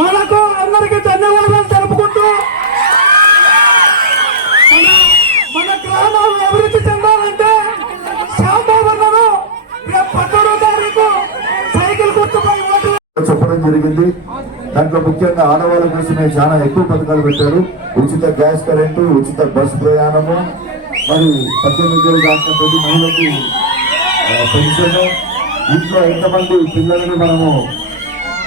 మనకు అందరికీ ధన్యవాదాలు తెలుపుకుంటూ మన గ్రామాలు అభివృద్ధి చెందాలంటే శ్యామబాబు రేపు 12వ తారీఖు సైకిల్ గుర్తుపై ఓటు చెప్పడం జరిగింది. దాంట్లో ముఖ్యంగా ఆడవాళ్ళ కోసమే చాలా ఎక్కువ పథకాలు పెట్టారు. ఉచిత గ్యాస్ కరెంటు, ఉచిత బస్సు ప్రయాణము, మరి 18 ఏళ్ళు దాటిన ప్రతి మహిళకి పెన్షన్, ఇంట్లో ఎంతమంది పిల్లలని మనము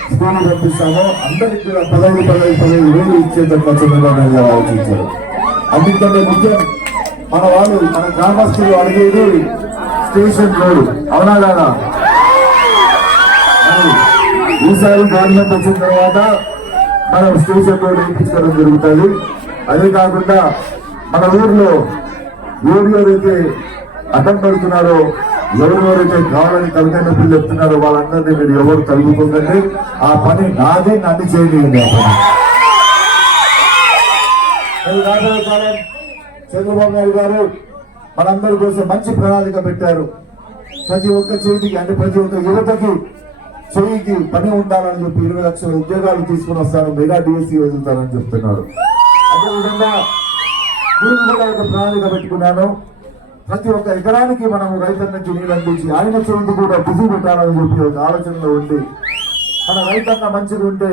స్కూల్ పంపిస్తామో అందరికి కూడా 15 వేలు ఇచ్చేటట్టు చంద్రబాబు నాయుడు గారు ఆలోచించారు. అందుకంటే ముఖ్యం మన వాళ్ళు మన గ్రామస్తులు అడిగేది స్టేషన్ రోడ్. అవునా కాదా? ఈసారి గవర్నమెంట్ వచ్చిన తర్వాత మనం స్టేషన్ రోడ్ వేయించడం జరుగుతుంది. అదే కాకుండా మన ఊర్లో ఎవరెవరైతే అడ్డం పడుతున్నారో, ఎవరెవరైతే కావాలని తలకాయ నొప్పులు చెప్తున్నారో వాళ్ళందరినీ మీరు ఎవరు తలుపుకోకండి. ఆ పని నాదే, నన్ను చేయండి. రాబోయే కాలం చంద్రబాబు నాయుడు గారు మనందరి కోసం మంచి ప్రణాళిక పెట్టారు. ప్రతి ఒక్క చేతికి అంటే ప్రతి ఒక్క యువతకి చెయ్యికి పని ఉండాలని చెప్పి 20 లక్షల ఉద్యోగాలు తీసుకుని వస్తారు, మెగా డిఎస్సీ వదులుతారని చెప్తున్నారు. అదేవిధంగా నేను కూడా ఒక ప్రణాళిక పెట్టుకున్నాను. ప్రతి ఒక్క ఎకరానికి మనం రైతు నుంచి నీళ్ళు అందించి ఆయన చేతి కూడా బిజీ పెట్టాలని చెప్పి ఒక ఆలోచనలో ఉండి, మన రైతన్న మంచిగా ఉంటే,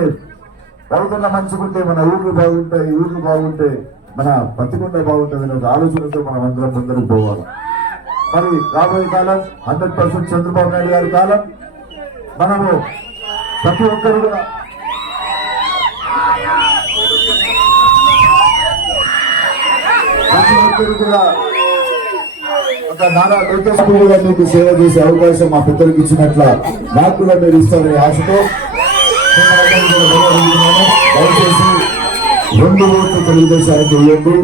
రైతన్న మంచిగా ఉంటే మన ఊర్లు బాగుంటాయి, ఊర్లు బాగుంటే మన బతికుండ బాగుంటుంది అనే ఒక ఆలోచనతో మనం అందరం ముందరికి పోవాలి. మరి రాబోయే కాలం 100% చంద్రబాబు నాయుడు గారి కాలం. మనము ప్రతి ఒక్కరు కూడా ఒక నానా లోకేశ్వరుగా మీకు సేవ చేసే అవకాశం మా పెద్దలకు ఇచ్చినట్ల నాకు కూడా మీరు ఇస్తారనే ఆశతో దయచేసి 2 ఓట్లు తెలుగుదేశానికి వేయండి.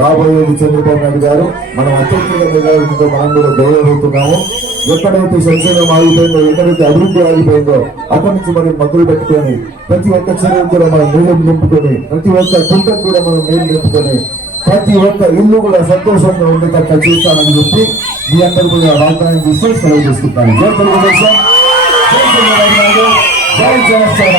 రాబోయేది చంద్రబాబు నాయుడు గారు. మనం అత్యంతంగా మెజారిటీతో మనం కూడా గౌరవవుతున్నాము. ఎక్కడైతే సంక్షేమం ఆగిపోయిందో, ఎక్కడైతే అభివృద్ధి ఆగిపోయిందో అక్కడి నుంచి మనం మగ్గులు పెట్టుకొని ప్రతి ఒక్క చెరువు కూడా మనం నీళ్ళు నింపుకొని, ప్రతి ఒక్క కుంటకు కూడా మనం నీళ్లు నింపుకొని, ప్రతి ఒక్క ఇల్లు కూడా సంతోషంగా ఉండేటట్టు చేస్తానని చెప్పి మీ అందరూ కూడా వాగ్దానం చేస్తూ సెలవు చేసుకుంటాను. జై తెలుగుదేశం, జై చంద్రబాబు నాయుడు, జై జనసేన.